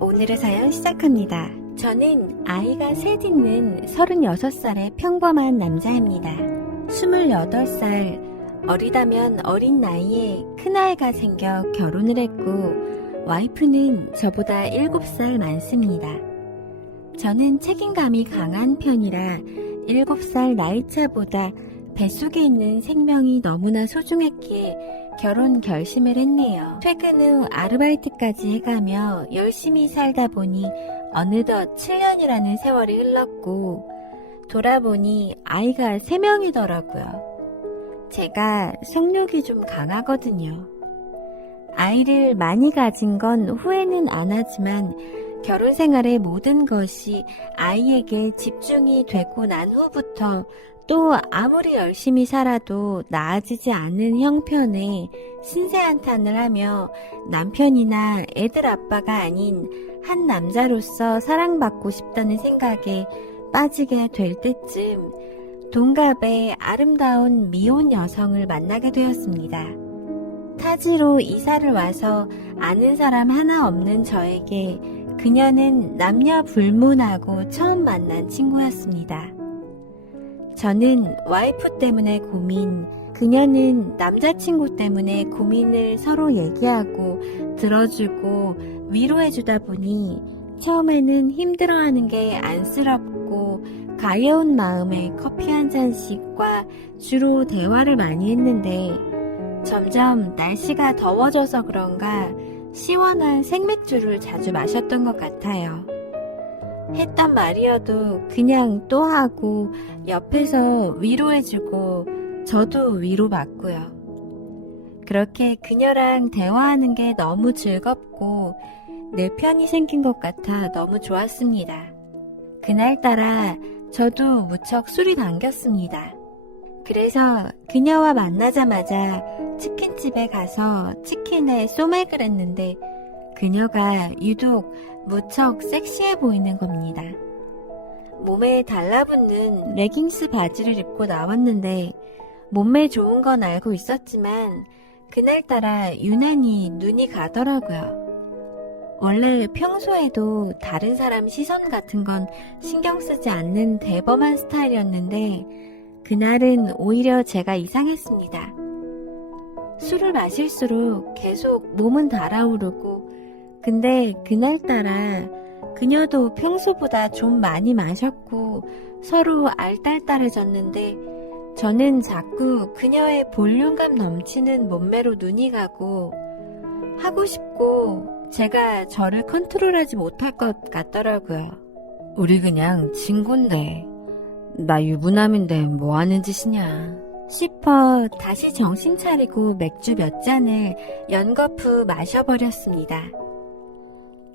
오늘의 사연 시작합니다. 저는 아이가 셋 있는 36살의 평범한 남자입니다. 28살, 어리다면 어린 나이에 큰아이가 생겨 결혼을 했고 와이프는 저보다 7살 많습니다. 저는 책임감이 강한 편이라 7살 나이차보다 뱃속에 있는 생명이 너무나 소중했기에 결혼 결심을 했네요. 퇴근 후 아르바이트까지 해가며 열심히 살다 보니 어느덧 7년이라는 세월이 흘렀고 돌아보니 아이가 3명이더라고요. 제가 성욕이 좀 강하거든요. 아이를 많이 가진 건 후회는 안 하지만 결혼 생활의 모든 것이 아이에게 집중이 되고 난 후부터 또 아무리 열심히 살아도 나아지지 않는 형편에 신세한탄을 하며 남편이나 애들 아빠가 아닌 한 남자로서 사랑받고 싶다는 생각에 빠지게 될 때쯤 동갑의 아름다운 미혼 여성을 만나게 되었습니다. 타지로 이사를 와서 아는 사람 하나 없는 저에게 그녀는 남녀 불문하고 처음 만난 친구였습니다. 저는 와이프 때문에 고민, 그녀는 남자친구 때문에 고민을 서로 얘기하고 들어주고 위로해주다 보니 처음에는 힘들어하는 게 안쓰럽고 가여운 마음에 커피 한 잔씩과 주로 대화를 많이 했는데 점점 날씨가 더워져서 그런가 시원한 생맥주를 자주 마셨던 것 같아요. 했던 말이어도 그냥 또 하고 옆에서 위로해주고 저도 위로받고요. 그렇게 그녀랑 대화하는 게 너무 즐겁고 내 편이 생긴 것 같아 너무 좋았습니다. 그날따라 저도 무척 술이 당겼습니다. 그래서 그녀와 만나자마자 치킨집에 가서 치킨에 소맥을 했는데 그녀가 유독 무척 섹시해 보이는 겁니다. 몸에 달라붙는 레깅스 바지를 입고 나왔는데 몸매 좋은 건 알고 있었지만 그날따라 유난히 눈이 가더라고요. 원래 평소에도 다른 사람 시선 같은 건 신경 쓰지 않는 대범한 스타일이었는데 그날은 오히려 제가 이상했습니다. 술을 마실수록 계속 몸은 달아오르고 근데 그날따라 그녀도 평소보다 좀 많이 마셨고 서로 알딸딸해졌는데 저는 자꾸 그녀의 볼륨감 넘치는 몸매로 눈이 가고 하고 싶고 제가 저를 컨트롤하지 못할 것 같더라고요. 우리 그냥 친구인데 나 유부남인데 뭐 하는 짓이냐 싶어 다시 정신 차리고 맥주 몇 잔을 연거푸 마셔버렸습니다.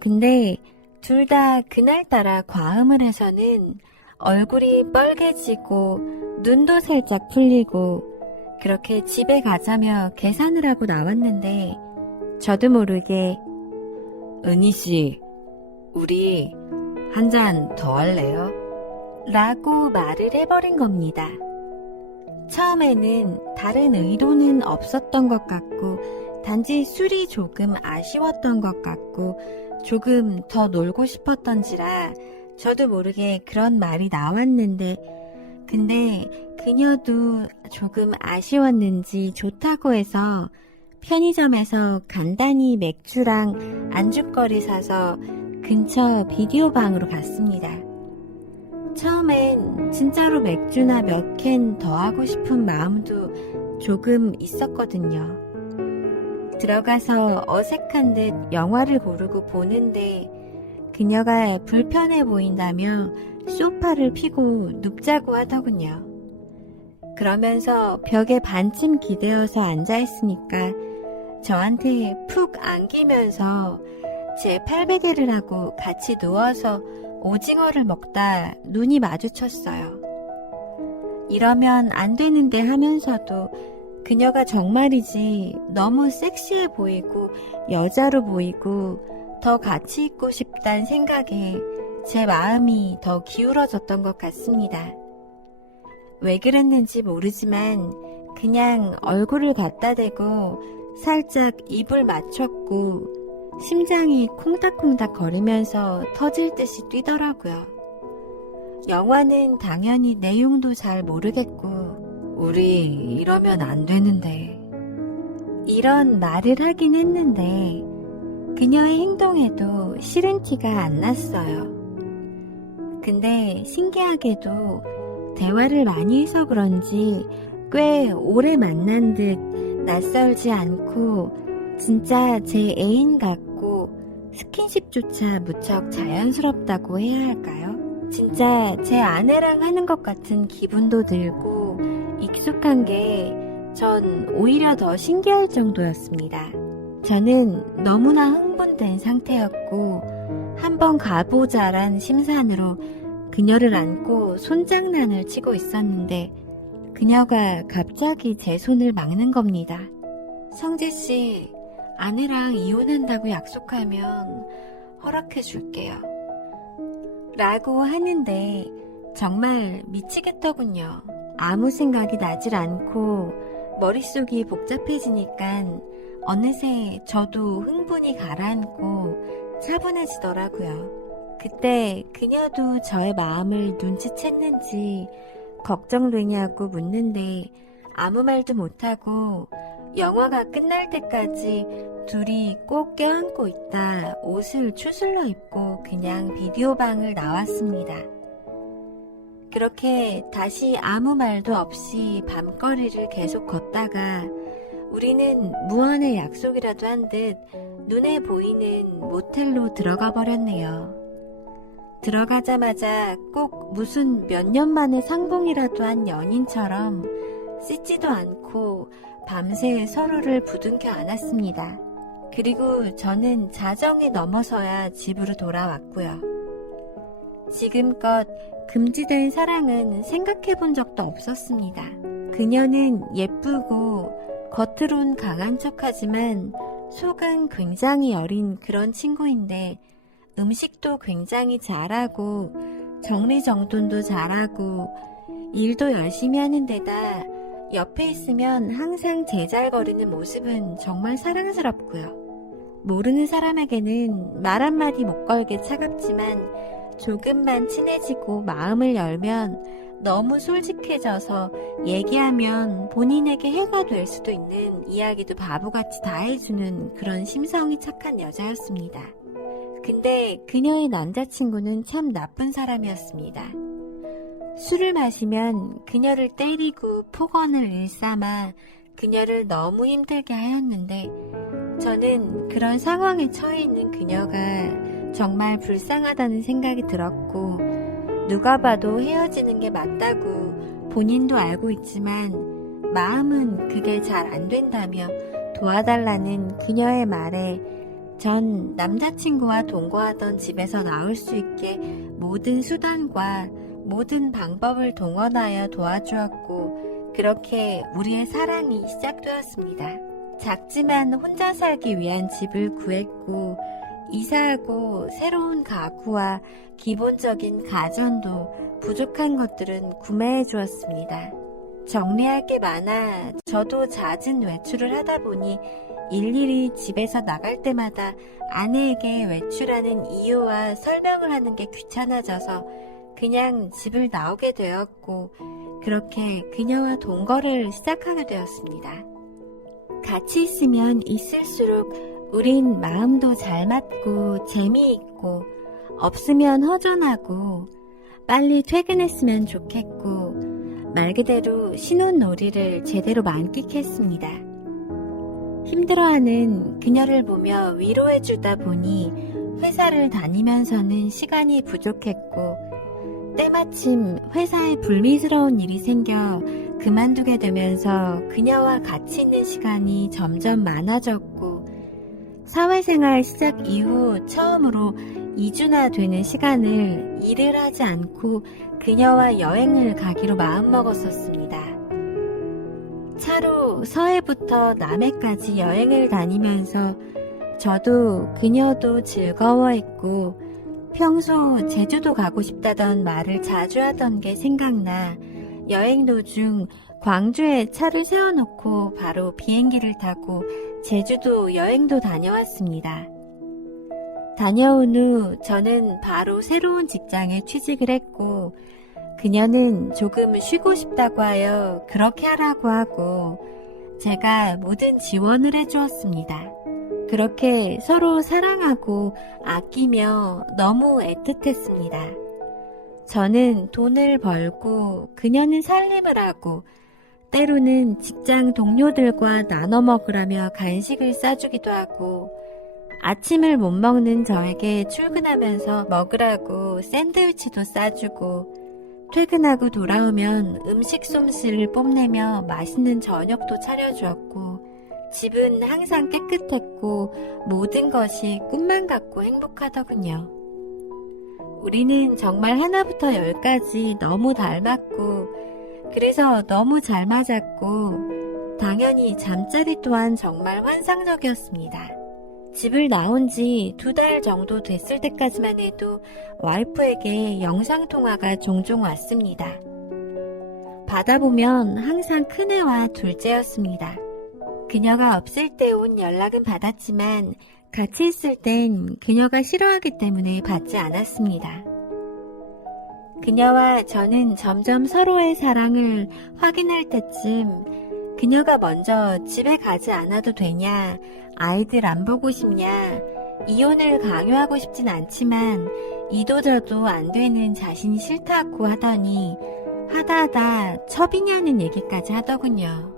근데 둘 다 그날따라 과음을 해서는 얼굴이 빨개지고 눈도 살짝 풀리고 그렇게 집에 가자며 계산을 하고 나왔는데 저도 모르게 은희씨 우리 한 잔 더 할래요? 라고 말을 해버린 겁니다. 처음에는 다른 의도는 없었던 것 같고 단지 술이 조금 아쉬웠던 것 같고 조금 더 놀고 싶었던지라 저도 모르게 그런 말이 나왔는데 근데 그녀도 조금 아쉬웠는지 좋다고 해서 편의점에서 간단히 맥주랑 안주거리 사서 근처 비디오 방으로 갔습니다. 처음엔 진짜로 맥주나 몇 캔 더 하고 싶은 마음도 조금 있었거든요. 들어가서 어색한 듯 영화를 고르고 보는데 그녀가 불편해 보인다며 소파를 피고 눕자고 하더군요. 그러면서 벽에 반쯤 기대어서 앉아있으니까 저한테 푹 안기면서 제 팔베개를 하고 같이 누워서 오징어를 먹다 눈이 마주쳤어요. 이러면 안 되는데 하면서도 그녀가 정말이지 너무 섹시해 보이고 여자로 보이고 더 같이 있고 싶다는 생각에 제 마음이 더 기울어졌던 것 같습니다. 왜 그랬는지 모르지만 그냥 얼굴을 갖다 대고 살짝 입을 맞췄고 심장이 콩닥콩닥 거리면서 터질 듯이 뛰더라고요. 영화는 당연히 내용도 잘 모르겠고, 우리 이러면 안 되는데. 이런 말을 하긴 했는데, 그녀의 행동에도 싫은 티가 안 났어요. 근데 신기하게도 대화를 많이 해서 그런지 꽤 오래 만난 듯 낯설지 않고 진짜 제 애인 같고 스킨십조차 무척 자연스럽다고 해야 할까요? 진짜 제 아내랑 하는 것 같은 기분도 들고 익숙한 게 전 오히려 더 신기할 정도였습니다. 저는 너무나 흥분된 상태였고 한번 가보자란 심산으로 그녀를 안고 손장난을 치고 있었는데 그녀가 갑자기 제 손을 막는 겁니다. 성재씨, 아내랑 이혼한다고 약속하면 허락해 줄게요. 라고 하는데 정말 미치겠더군요. 아무 생각이 나질 않고 머릿속이 복잡해지니까 어느새 저도 흥분이 가라앉고 차분해지더라고요. 그때 그녀도 저의 마음을 눈치챘는지 걱정되냐고 묻는데 아무 말도 못하고 영화가 끝날 때까지 둘이 꼭 껴안고 있다 옷을 추슬러 입고 그냥 비디오방을 나왔습니다. 그렇게 다시 아무 말도 없이 밤거리를 계속 걷다가 우리는 무언의 약속이라도 한 듯 눈에 보이는 모텔로 들어가 버렸네요. 들어가자마자 꼭 무슨 몇 년 만에 상봉이라도 한 연인처럼 씻지도 않고 밤새 서로를 부둥켜 안았습니다. 그리고 저는 자정에 넘어서야 집으로 돌아왔고요. 지금껏 금지된 사랑은 생각해 본 적도 없었습니다. 그녀는 예쁘고 겉으론 강한 척하지만 속은 굉장히 여린 그런 친구인데 음식도 굉장히 잘하고 정리정돈도 잘하고 일도 열심히 하는 데다 옆에 있으면 항상 제잘거리는 모습은 정말 사랑스럽고요. 모르는 사람에게는 말 한마디 못 걸게 차갑지만 조금만 친해지고 마음을 열면 너무 솔직해져서 얘기하면 본인에게 해가 될 수도 있는 이야기도 바보같이 다 해주는 그런 심성이 착한 여자였습니다. 근데 그녀의 남자친구는 참 나쁜 사람이었습니다. 술을 마시면 그녀를 때리고 폭언을 일삼아 그녀를 너무 힘들게 하였는데 저는 그런 상황에 처해 있는 그녀가 정말 불쌍하다는 생각이 들었고 누가 봐도 헤어지는 게 맞다고 본인도 알고 있지만 마음은 그게 잘 안 된다며 도와달라는 그녀의 말에 전 남자친구와 동거하던 집에서 나올 수 있게 모든 수단과 모든 방법을 동원하여 도와주었고 그렇게 우리의 사랑이 시작되었습니다. 작지만 혼자 살기 위한 집을 구했고 이사하고 새로운 가구와 기본적인 가전도 부족한 것들은 구매해 주었습니다. 정리할 게 많아 저도 잦은 외출을 하다 보니 일일이 집에서 나갈 때마다 아내에게 외출하는 이유와 설명을 하는 게 귀찮아져서 그냥 집을 나오게 되었고 그렇게 그녀와 동거를 시작하게 되었습니다. 같이 있으면 있을수록 우린 마음도 잘 맞고 재미있고 없으면 허전하고 빨리 퇴근했으면 좋겠고 말 그대로 신혼놀이를 제대로 만끽했습니다. 힘들어하는 그녀를 보며 위로해주다 보니 회사를 다니면서는 시간이 부족했고 때마침 회사에 불미스러운 일이 생겨 그만두게 되면서 그녀와 같이 있는 시간이 점점 많아졌고 사회생활 시작 이후 처음으로 2주나 되는 시간을 일을 하지 않고 그녀와 여행을 가기로 마음먹었었습니다. 차로 서해부터 남해까지 여행을 다니면서 저도 그녀도 즐거워했고 평소 제주도 가고 싶다던 말을 자주 하던 게 생각나 여행 도중 광주에 차를 세워놓고 바로 비행기를 타고 제주도 여행도 다녀왔습니다. 다녀온 후 저는 바로 새로운 직장에 취직을 했고, 그녀는 조금 쉬고 싶다고 하여 그렇게 하라고 하고 제가 모든 지원을 해주었습니다. 그렇게 서로 사랑하고 아끼며 너무 애틋했습니다. 저는 돈을 벌고 그녀는 살림을 하고 때로는 직장 동료들과 나눠 먹으라며 간식을 싸주기도 하고 아침을 못 먹는 저에게 출근하면서 먹으라고 샌드위치도 싸주고 퇴근하고 돌아오면 음식 솜씨를 뽐내며 맛있는 저녁도 차려주었고 집은 항상 깨끗했고 모든 것이 꿈만 같고 행복하더군요. 우리는 정말 하나부터 열까지 너무 닮았고 그래서 너무 잘 맞았고 당연히 잠자리 또한 정말 환상적이었습니다. 집을 나온 지 2달 정도 됐을 때까지만 해도 와이프에게 영상통화가 종종 왔습니다. 받아보면 항상 큰애와 둘째였습니다. 그녀가 없을 때 온 연락은 받았지만 같이 있을 땐 그녀가 싫어하기 때문에 받지 않았습니다. 그녀와 저는 점점 서로의 사랑을 확인할 때쯤 그녀가 먼저 집에 가지 않아도 되냐, 아이들 안 보고 싶냐, 이혼을 강요하고 싶진 않지만 이도저도 안 되는 자신이 싫다고 하더니 하다 첩이냐는 얘기까지 하더군요.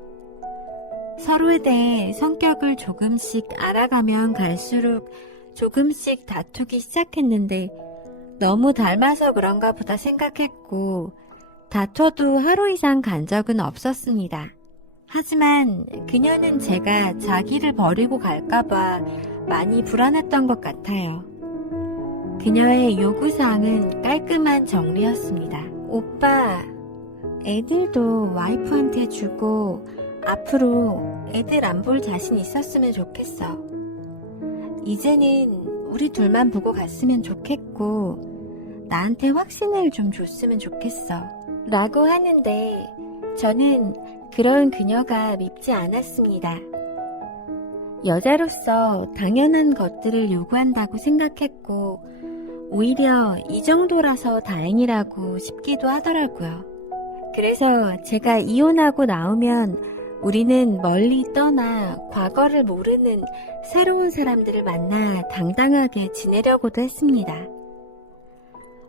서로에 대해 성격을 조금씩 알아가면 갈수록 조금씩 다투기 시작했는데 너무 닮아서 그런가 보다 생각했고 다퉈도 하루 이상 간 적은 없었습니다. 하지만 그녀는 제가 자기를 버리고 갈까봐 많이 불안했던 것 같아요. 그녀의 요구사항은 깔끔한 정리였습니다. 오빠, 애들도 와이프한테 주고 앞으로 애들 안 볼 자신 있었으면 좋겠어. 이제는 우리 둘만 보고 갔으면 좋겠고 나한테 확신을 좀 줬으면 좋겠어. 라고 하는데 저는 그런 그녀가 밉지 않았습니다. 여자로서 당연한 것들을 요구한다고 생각했고 오히려 이 정도라서 다행이라고 싶기도 하더라고요. 그래서 제가 이혼하고 나오면 우리는 멀리 떠나 과거를 모르는 새로운 사람들을 만나 당당하게 지내려고도 했습니다.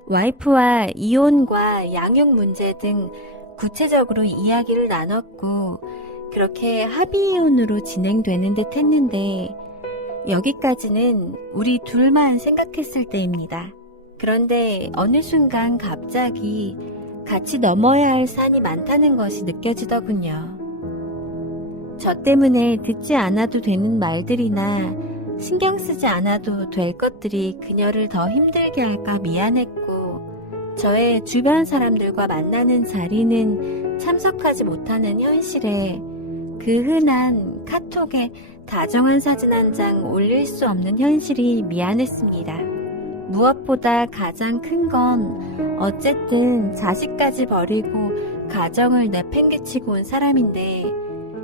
와이프와 이혼과 양육 문제 등 구체적으로 이야기를 나눴고 그렇게 합의이혼으로 진행되는 듯 했는데 여기까지는 우리 둘만 생각했을 때입니다. 그런데 어느 순간 갑자기 같이 넘어야 할 산이 많다는 것이 느껴지더군요. 저 때문에 듣지 않아도 되는 말들이나 신경 쓰지 않아도 될 것들이 그녀를 더 힘들게 할까 미안했고 저의 주변 사람들과 만나는 자리는 참석하지 못하는 현실에 그 흔한 카톡에 다정한 사진 한 장 올릴 수 없는 현실이 미안했습니다. 무엇보다 가장 큰 건 어쨌든 자식까지 버리고 가정을 내팽개치고 온 사람인데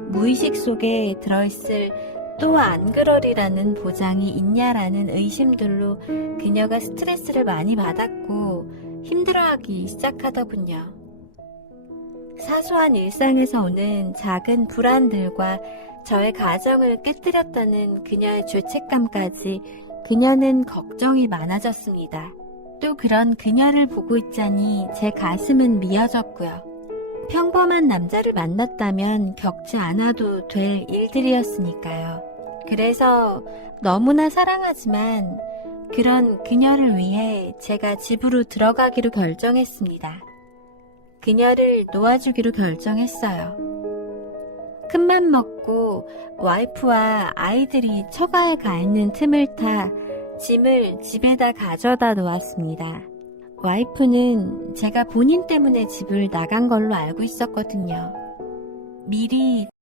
무의식 속에 들어있을 또 안 그러리라는 보장이 있냐라는 의심들로 그녀가 스트레스를 많이 받았고 힘들어하기 시작하더군요. 사소한 일상에서 오는 작은 불안들과 저의 가정을 깨뜨렸다는 그녀의 죄책감까지 그녀는 걱정이 많아졌습니다. 또 그런 그녀를 보고 있자니 제 가슴은 미어졌고요. 평범한 남자를 만났다면 겪지 않아도 될 일들이었으니까요. 그래서 너무나 사랑하지만 그런 그녀를 위해 제가 집으로 들어가기로 결정했습니다. 그녀를 놓아주기로 결정했어요. 큰맘 먹고 와이프와 아이들이 처가에 가 있는 틈을 타 짐을 집에다 가져다 놓았습니다. 와이프는 제가 본인 때문에 집을 나간 걸로 알고 있었거든요. 미리